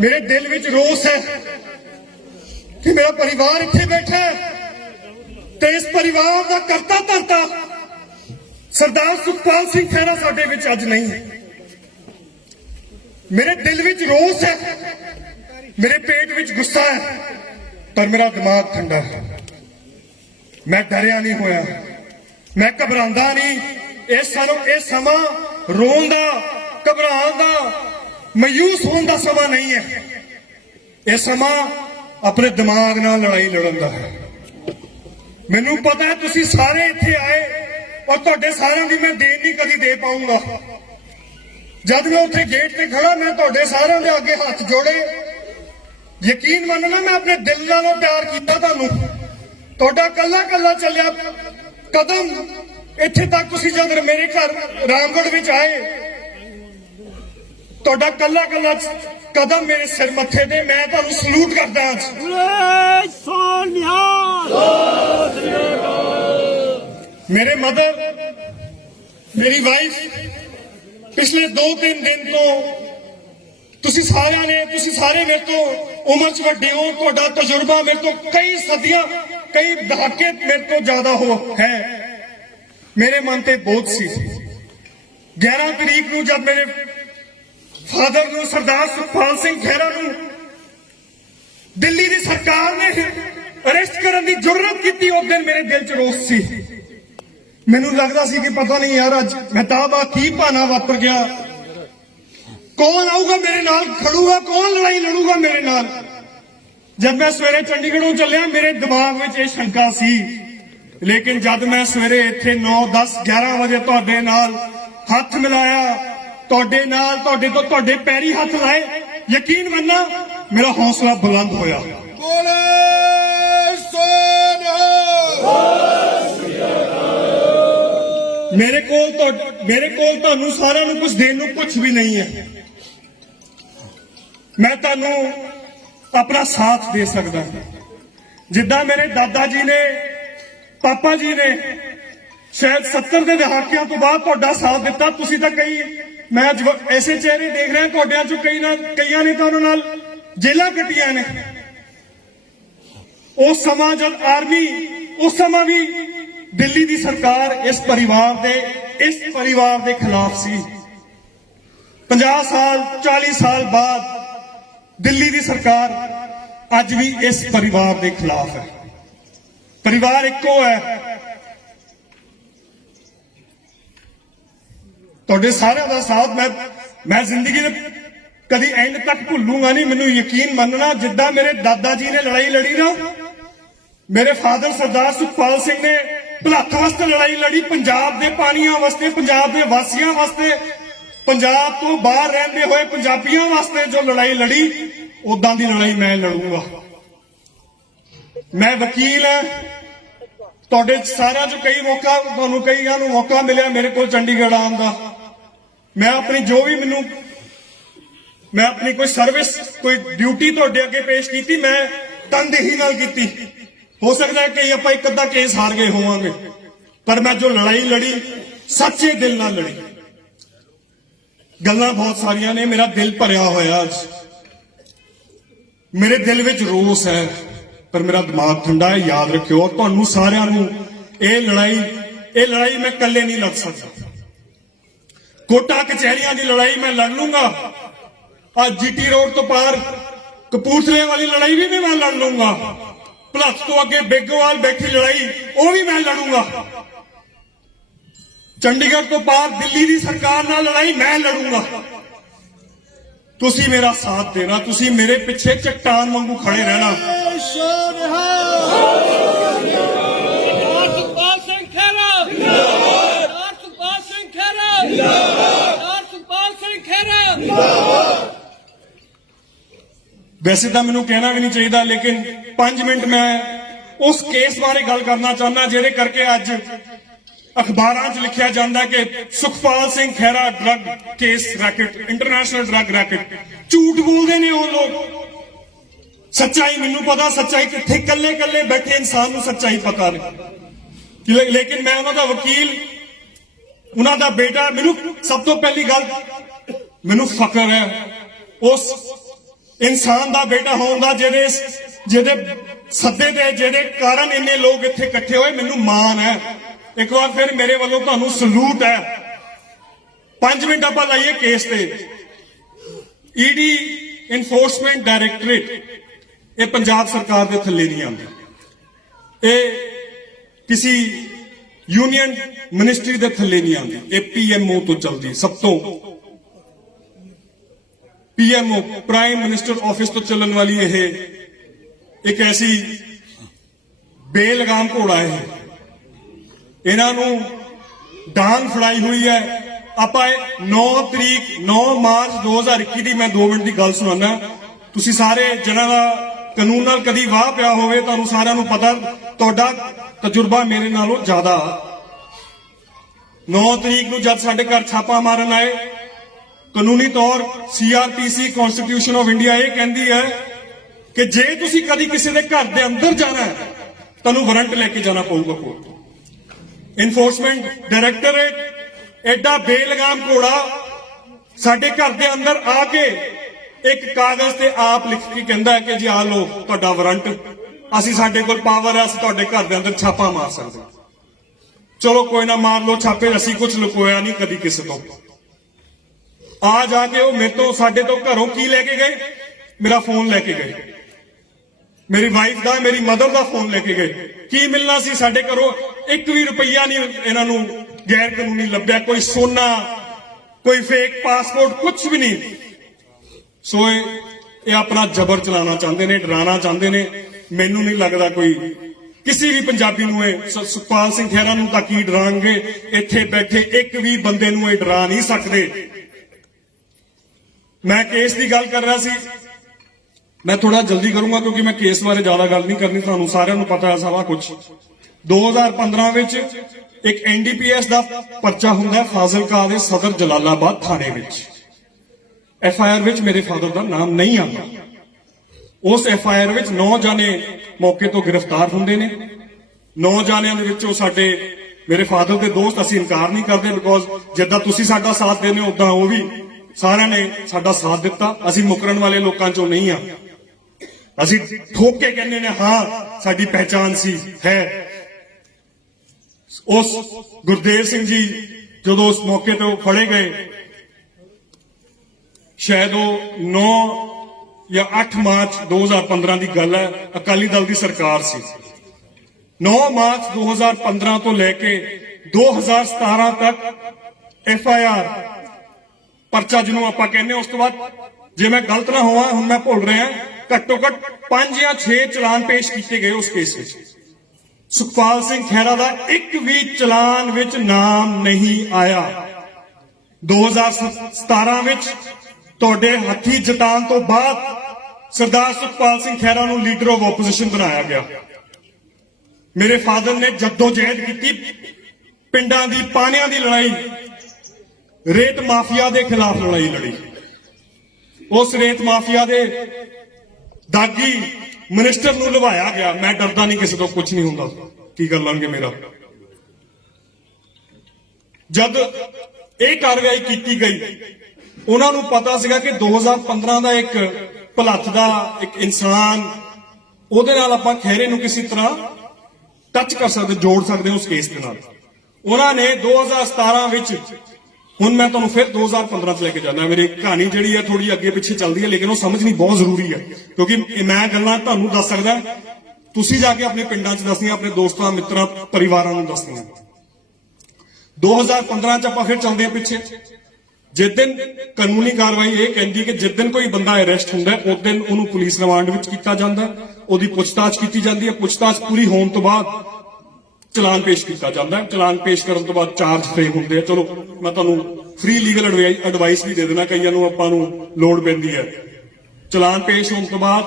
मेरे दिल विच रोस है कि मेरा परिवार इत्थे बैठा है ते इस परिवार का करता धरता सरदार सुखपाल सिंह खैरा साडे विच अज नहीं है। मेरे दिल विच रोस है, मेरे पेट विच गुस्सा है, पर मेरा दिमाग ठंडा है। मैं डरिया नहीं होया, मैं घबरांदा नहीं। ये समा रोन दा, घबराण दा, मायूस होने का समा नहीं है। यह समा अपने दिमाग नाल लड़ाई लड़न दा है। मैनू पता है तुसी सारे इत्थे आए और तुहाडे सारिਆਂ ਦੀ मैं देन नहीं कदी दे पाऊंगा। जब मैं उत्थे गेट ते खड़ा मैं तुहाडे सारिਆਂ दे अगे हाथ जोड़े यकीन मनना मैं अपने दिल नालों प्यार कीता। तुहानू तुहाडा कल्ला कल्ला चलिया कदम इत्थे तक तुसी जद मेरे घर रामगढ़ विच आए तुहाडा कल्ला कल्ला कदम मेरे सिर मत्थे ते मैं तुहानू सलूट करदा मेरे मदर मेरी वाइफ पिछले 2-3 दिन तो तुसी सारे मेरे तो उम्र च वड्डे हो, तुहाडा तजुर्बा मेरे तो कई सदियां कई दहाके मेरे तो ज्यादा हो है। मेरे मन ते बोझ सी 11 तरीक नूं जब मेरे फादर नूं सरदार सुखपाल सिंह खैरा नूं दिल्ली दी सरकार ने अरेस्ट करने की जुर्रत की उस दिन मेरे दिल च रोस सी। मैनू लगता सी कि पता नहीं यार अज महताबा की भाना वापर गया, कौन आऊगा मेरे नाल खड़ूगा, कौन लड़ाई लड़ूगा मेरे नाल। जब मैं सवेरे चंडीगढ़ों चलिया मेरे दिमाग में यह शंका सी, लेकिन जब मैं सवेरे इत्थे 9, 10, 11 बजे तुहाडे नाल हाथ मिलाया, तुहाडे नाल तुहाडे पैरी हाथ लाए, यकीन मनना मेरा हौसला बुलंद होया। मेरे कोल तुहानू सारा नू कुछ देन नू कुछ भी नहीं है। मैं तुहानू अपना साथ दे सकदा जिद्दां मेरे दादा जी ने पापा जी ने शायद 70 के दहाकियां तो बाद तुहाडा साथ दिता। तुसी तां कई मैं ऐसे चेहरे देख रहा तुहाडियां चों कईयां ने तां उहनां नाल जेलां कट्टियां ने। उस समा जब आर्मी उस समा भी दिल्ली की सरकार इस परिवार के खिलाफ सी। 50 साल 40 साल बाद दिल्ली की सरकार अज भी इस परिवार के खिलाफ है। परिवार इको है, तुहाडे सारिਆਂ ਦਾ साथ मैं जिंदगी में कभी एंड तक भुलूंगा नहीं। मैनू यकीन मनना जिद्दां मेरे दादा जी ने लड़ाई लड़ी ना, मेरे फादर सरदार सुखपाल सिंह ने भुलक्ख वास्ते लड़ाई लड़ी, पंजाब के पानियां वास्ते, पंजाब के वासियों वास्ते, पंजाब तो बाहर रहते हुए पंजाबियों वास्ते जो लड़ाई लड़ी, उदां दी लड़ाई मैं लड़ूंगा। मैं वकील है, तुहाडे सारिਆਂ चों कई मौका तुहानू कईयां नूं मौका मिलिया मेरे को चंडीगढ़ आउण दा। मैं अपनी जो भी मैं अपनी कोई सर्विस कोई ड्यूटी तुहाडे अगे पेश की, मैं तनदेही नाल कीती। हो सकता है कि आप एक अद्धा केस हार गए होवांगे, पर मैं जो लड़ाई लड़ी सच्चे दिल नाल लड़ी। गल्लां बहुत सारियां ने, मेरा दिल भरिया होया अज, मेरे दिल विच रोस है पर मेरा दिमाग ठंडा है। याद रखियो तुहानू सारियां नू ये लड़ाई मैं कल्ले नहीं लड़ सकता। कोटा कचहरियां की लड़ाई मैं लड़ लूंगा, आज जीटी रोड तो पार कपूरथले वाली लड़ाई भी मैं लड़ लूंगा, भुलक्ख तो अगे बेगोवाल बैठी लड़ाई वो भी मैं लड़ूंगा, चंडीगढ़ तो पार दिल्ली की सरकार नाल लड़ाई मैं लड़ूंगा। तुसी मेरा साथ देना, तुसी मेरे पिछे चट्टान वांगू खड़े रहना। वैसे तो मैनू कहना भी नहीं चाहिए, लेकिन 5 मिनट मैं उस केस बारे गल करना चाहना जिहदे करके अज अखबारां च लिखिया जाता है कि Sukhpal Singh Khaira drug case racket, international drug racket. झूठ बोलते ने वो लोग, सच्चाई मैनू पता, सच्चाई कित्थे कल्ले कल्ले बैठे इंसान नूं सच्चाई पता नहीं। लेकिन मैं उन्हां दा वकील, उन्हां दा बेटा, मैनू सब तो पहली गल मैनू फख्र है उस इंसान का बेटा होने का ਜਿਹਦੇ ਸੱਦੇ ਤੇ ਜਿਹਦੇ ਕਾਰਨ ਇੰਨੇ ਲੋਕ ਇੱਥੇ ਇਕੱਠੇ ਹੋਏ ਮੈਨੂੰ ਮਾਣ ਹੈ। ਇੱਕ ਵਾਰ ਫਿਰ ਮੇਰੇ ਵੱਲੋਂ ਤੁਹਾਨੂੰ ਸਲੂਟ ਹੈ। 5 ਮਿੰਟ ਆਪਾਂ ਲਾਈਏ ਕੇਸ ਤੇ। ਈਡੀ ਇਨਫੋਰਸਮੈਂਟ ਡਾਇਰੈਕਟੋਰੇਟ ਇਹ ਪੰਜਾਬ ਸਰਕਾਰ ਦੇ ਥੱਲੇ ਨਹੀਂ ਆਉਂਦੀ, ਇਹ ਕਿਸੇ ਯੂਨੀਅਨ ਮਿਨਿਸਟਰੀ ਦੇ ਥੱਲੇ ਨਹੀਂ ਆਉਂਦੀ, ਇਹ ਪੀਐਮਓ ਤੋਂ ਚੱਲਦੀ। ਸਭ ਤੋਂ पीएमओ प्राइम मिनिस्टर ऑफिस तो चलन वाली यह एक ऐसी बेलगाम घोड़ा है। इन्हों डांग फड़ाई हुई है। आप 9 मार्च 2021 की मैं 2 मिनट की गल सुनाना। तुसी सारे जिन्हां दा कानून नाल कदी वाह पिया होवे तुहानूं सारिआं नूं पता, तुहाडा तजुर्बा मेरे नालों ज्यादा। 9 तरीक नूं जद साडे घर छापा मारन आए, कानूनी तौर सीआरपीसी कॉन्स्टिट्यूशन ऑफ इंडिया ये कहती है कि जे तुसी कदी किसी के घर के अंदर जाना है तुहानूं वारंट लेके जाना पऊगा कोर्ट। इनफोर्समेंट डायरैक्टोरेट एडा बेलगाम घोड़ा साडे घर के अंदर आके एक कागज ते आप लिख के कहता है कि जी आ लो तुहाडा वारंट, असीं साडे कोल पावर है, असीं तुहाडे घर के अंदर छापा मार सकते। चलो कोई ना मार लो छापे, असीं कुछ लुकोया नहीं कदी किसी तो। आ जाके वो मेरे तो साडे तो घरों की लेके गए, मेरा फोन लेके गए, मेरी वाइफ का मेरी मदर का फोन लेके गए। की मिलना सी साडे घरों 1 भी रुपया नहीं इन्हों गैर कानूनी लभ्या, कोई सोना कोई फेक पासपोर्ट कुछ भी नहीं। सो ये अपना जबर चलाना चाहते हैं, डराना चाहते हैं। मैनू नहीं लगता कोई किसी भी पंजाबी नूं सुखपाल सिंह खैरा नूं तां की डरांगे, इत्थे बैठे एक भी बंदे नूं ये डरा नहीं सकते। मैं केस की गल कर रहा सी, मैं थोड़ा जल्दी करूंगा क्योंकि मैं केस बारे ज्यादा गल नहीं करनी, तुहानूं सारिआं नूं पता है सारा कुछ। 2015 विच एक एनडीपीएस का परचा हुंदा फाजिलका दे सदर जलालाबाद थाने विच। एफआईआर विच मेरे फादर का नाम नहीं आता। उस एफआईआर विच 9 जाने मौके तो गिरफ्तार हुंदे ने। 9 जानियां दे विचों साडे मेरे फादर के दोस्त, असीं इनकार नहीं करते बिकॉज जिद्दां तुसीं साडा साथ देने उदां वो भी सारा ने साडा साथ दिता। असीं मुकरन वाले लोकां चों नहीं आ, असीं ठोक के कहने ने हाँ साडी पहचान सी है। उस गुरदेव सिंह जी जो उस मौके तो फड़े गए, शायद वो 9 या 8 मार्च 2015 की गल है, अकाली दल की सरकार सी। 9 मार्च 2015 तो लेके 2017 तक एफआईआर परचा जिन्हों आप कहने, उस तो बाद जे मैं गलत ना होवा हुण मैं भुल रहा, घट्टो घट 5 या 6 चलान पेश किए गए उस केस में। सुखपाल सिंह खैरा का एक भी चलान विच नाम नहीं आया। 2017 विच तुहाडे हथी जतान तो बाद सरदार सुखपाल सिंह खैरा नूं लीडर ऑफ ओपोजिशन बनाया गया। मेरे फादर ने जद्दोजहद की, पिंडां दी पानियां दी लड़ाई, रेत माफिया के खिलाफ लड़ाई लड़ी। उस रेत माफिया के दागी मिनिस्टर नूं लवाया गया। मैं डरदा नहीं किसी तो, कुछ नहीं हुंदा, की कर लांगे मेरा। जब एक कार्रवाई की गई, उन्होंने पता सीगा कि 2015 का एक भलथ का एक इंसान, उहदे नाल आपां खैरे नूं किसी तरह टच कर सकते, जोड़ सकते उस केस के नाल। उन्होंने 2017 विच, हुण मैं तुहानूं फिर 2015 च लेके जाना। मेरी कहानी जिहड़ी है थोड़ी अगे पिछे चलती है, लेकिन वो समझनी बहुत जरूरी है क्योंकि मैं गल्लां तुहानूं दस सकदा, तुसीं जाके अपने पिंडां च दसणियां, अपने दोस्तां मित्रां परिवारां नूं दसणियां। 2015 च आपां फिर चलदे हां पिछे। जिस दिन कानूनी कार्रवाई ये कहती कि जिस दिन कोई बंदा अरेस्ट हुंदा उस दिन उन्होंने पुलिस रिमांड विच कीता जांदा, उहदी पुछताछ की जाती है। पुछताछ पूरी होने तो बाद चलान पेश किया जाता है। चलान पेश करने तो बाद चार्ज फ्रेम होंगे। चलो मैं तुहानूं फ्री लीगल एडवाइस भी दे देना, कईयां नूं आपां नूं लोड़ पैंदी है। चलान पेश होने तो बाद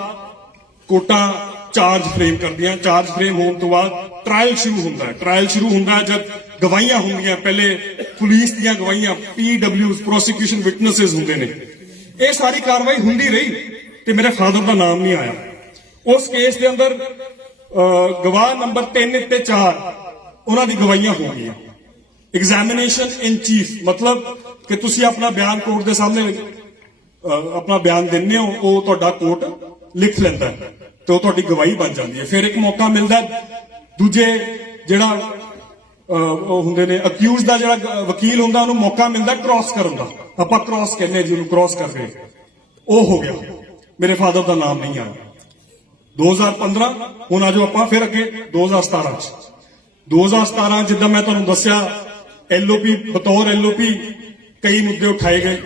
कोर्टां चार्ज फ्रेम करदियां। चार्ज फ्रेम होने तो बाद ट्रायल शुरू होंदा है। ट्रायल शुरू होंदा है जब गवाहियां होंदियां, पहले पुलिस दीयां गवाहियां, PWs प्रोसिक्यूशन विटनेसेस होंदे ने। ये सारी कार्रवाई होंदी रही ते मेरे फादर का नाम नहीं आया। उस केस के अंदर गवाह नंबर 3 ते 4 उन्होंने गवाहियां हो गई। एग्जामिनेशन इन चीफ मतलब कि तुसी अपना बयान कोर्ट के सामने ਆਪਣਾ ਬਿਆਨ ਦਿੰਦੇ ਹੋ ਉਹ ਤੁਹਾਡਾ ਕੋਰਟ ਲਿਖ ਲੈਂਦਾ ਹੈ ਤੇ ਉਹ ਤੁਹਾਡੀ ਗਵਾਹੀ ਬਣ ਜਾਂਦੀ ਹੈ। ਫਿਰ ਇੱਕ ਮੌਕਾ ਮਿਲਦਾ ਦੂਜੇ ਜਿਹੜਾ ਉਹ ਹੁੰਦੇ ਨੇ ਅਕਿਊਜ਼ ਦਾ ਜਿਹੜਾ ਵਕੀਲ ਹੁੰਦਾ ਉਹਨੂੰ ਮੌਕਾ ਮਿਲਦਾ ਕ੍ਰਾਸ ਕਰਨ ਦਾ। ਆਪਾਂ ਕ੍ਰਾਸ ਕਹਿੰਦੇ ਜਿਹਨੂੰ ਕ੍ਰਾਸ ਕਰਦੇ ਉਹ ਹੋ ਗਿਆ। ਮੇਰੇ ਫਾਦਰ ਦਾ ਨਾਮ ਨਹੀਂ ਆਇਆ 2015। ਹੁਣ ਆਜੋ ਆਪਾਂ ਫਿਰ ਅੱਗੇ 2017 ਚ 2017 ਜਿੱਦਾਂ ਮੈਂ ਤੁਹਾਨੂੰ ਦੱਸਿਆ ਐਲਓਪੀ ਬਤੌਰ ਐਲਓਪੀ ਕਈ ਮੁੱਦੇ ਉਠਾਏ ਗਏ,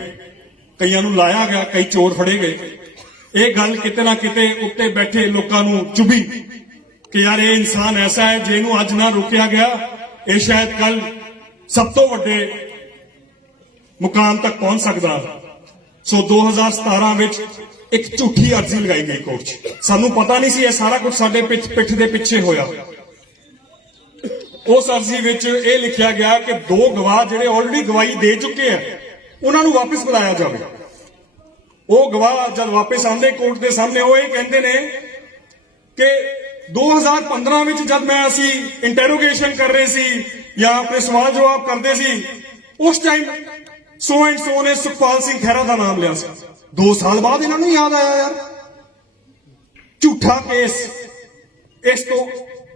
ਕਈਆਂ ਨੂੰ ਲਾਇਆ ਗਿਆ, ਕਈ ਚੋਰ ਫੜੇ ਗਏ। ਇਹ ਗੱਲ ਕਿਤੇ ਨਾ ਕਿਤੇ ਉੱਤੇ ਬੈਠੇ ਲੋਕਾਂ ਨੂੰ ਚੁਭੀ ਕਿ ਯਾਰ ਇਹ ਇਨਸਾਨ ਐਸਾ ਹੈ ਜਿਹਨੂੰ ਅੱਜ ਨਾ ਰੋਕਿਆ ਗਿਆ ਇਹ ਸ਼ਾਇਦ ਕੱਲ ਸਭ ਤੋਂ ਵੱਡੇ ਮੁਕਾਮ ਤੱਕ ਪਹੁੰਚ ਸਕਦਾ। ਸੋ 2017 ਵਿੱਚ ਇੱਕ ਝੂਠੀ ਅਰਜ਼ੀ ਲਗਾਈ ਗਈ ਕੋਰਟ 'ਚ। ਸਾਨੂੰ ਪਤਾ ਨਹੀਂ ਸੀ ਇਹ ਸਾਰਾ ਕੁਝ ਸਾਡੇ ਪਿੱਠ ਦੇ ਪਿੱਛੇ ਹੋਇਆ। ਉਸ ਅਰਜ਼ੀ ਵਿੱਚ ਇਹ ਲਿਖਿਆ ਗਿਆ ਕਿ ਦੋ ਗਵਾਹ ਜਿਹੜੇ ਆਲਰੇਡੀ ਗਵਾਹੀ ਦੇ ਚੁੱਕੇ ਆ ਉਹਨਾਂ ਨੂੰ ਵਾਪਸ ਬੁਲਾਇਆ ਜਾਵੇ। ਉਹ ਗਵਾਹ ਜਦ ਵਾਪਸ ਆਉਂਦੇ ਕੋਰਟ ਦੇ ਸਾਹਮਣੇ ਉਹ ਇਹ ਕਹਿੰਦੇ ਨੇ ਕਿ 2015 ਵਿੱਚ ਜਦ ਅਸੀਂ ਇੰਟਰੋਗੇਸ਼ਨ ਕਰ ਰਹੇ ਸੀ ਜਾਂ ਆਪਣੇ ਸਵਾਲ ਜਵਾਬ ਕਰਦੇ ਸੀ ਉਸ ਟਾਈਮ ਸੋ ਐਂਡ ਸੋ ਨੇ ਸੁਖਪਾਲ ਸਿੰਘ ਖਹਿਰਾ ਦਾ ਨਾਮ ਲਿਆ ਸੀ। 2 ਸਾਲ ਬਾਅਦ ਇਹਨਾਂ ਨੂੰ ਯਾਦ ਆਇਆ ਯਾਰ ਝੂਠਾ ਕੇਸ।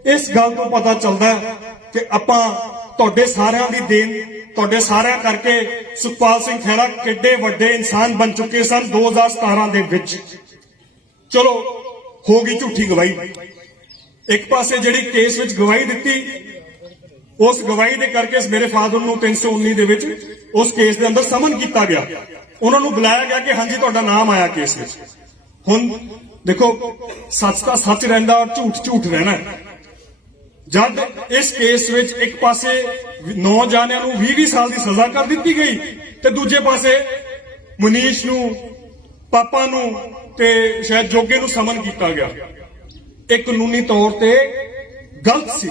ਇਸ ਗੱਲ ਤੋਂ ਪਤਾ ਚੱਲਦਾ ਕਿ ਆਪਾਂ ਤੁਹਾਡੇ ਸਾਰਿਆਂ ਦੀ ਦੇਣ, ਤੁਹਾਡੇ ਸਾਰਿਆਂ ਕਰਕੇ ਸੁਖਪਾਲ ਸਿੰਘ ਖਹਿਰਾ ਕਿੱਡੇ ਵੱਡੇ ਇਨਸਾਨ ਬਣ ਚੁੱਕੇ ਸਨ 2017 ਦੇ ਵਿੱਚ। ਚਲੋ ਹੋ ਗਈ ਝੂਠੀ ਗਵਾਹੀ। ਇੱਕ ਪਾਸੇ ਜਿਹੜੀ ਕੇਸ ਵਿੱਚ ਗਵਾਹੀ ਦਿੱਤੀ ਉਸ ਗਵਾਹੀ ਦੇ ਕਰਕੇ ਮੇਰੇ ਫਾਦਰ ਨੂੰ 319 ਦੇ ਵਿੱਚ ਉਸ ਕੇਸ ਦੇ ਅੰਦਰ ਸਮਨ ਕੀਤਾ ਗਿਆ। ਉਹਨਾਂ ਨੂੰ ਬੁਲਾਇਆ ਗਿਆ ਕਿ ਹਾਂਜੀ ਤੁਹਾਡਾ ਨਾਮ ਆਇਆ ਕੇਸ ਵਿੱਚ। ਹੁਣ ਦੇਖੋ ਸੱਚ ਤਾਂ ਸੱਚ ਰਹਿੰਦਾ ਔਰ ਝੂਠ ਝੂਠ ਰਹਿਣਾ। ਜਦ ਇਸ ਕੇਸ ਵਿੱਚ ਇੱਕ ਪਾਸੇ 9 ਜਾਣਿਆਂ ਨੂੰ 20 ਸਾਲ ਦੀ ਸਜ਼ਾ ਕਰ ਦਿੱਤੀ ਗਈ ਤੇ ਦੂਜੇ ਪਾਸੇ ਮਨੀਸ਼ ਨੂੰ, ਪਾਪਾ ਨੂੰ ਤੇ ਸ਼ਾਇਦ ਜੋਗੇ ਨੂੰ ਸਮਨ ਕੀਤਾ ਗਿਆ। ਇਹ ਕਾਨੂੰਨੀ ਤੌਰ ਤੇ ਗਲਤ ਸੀ,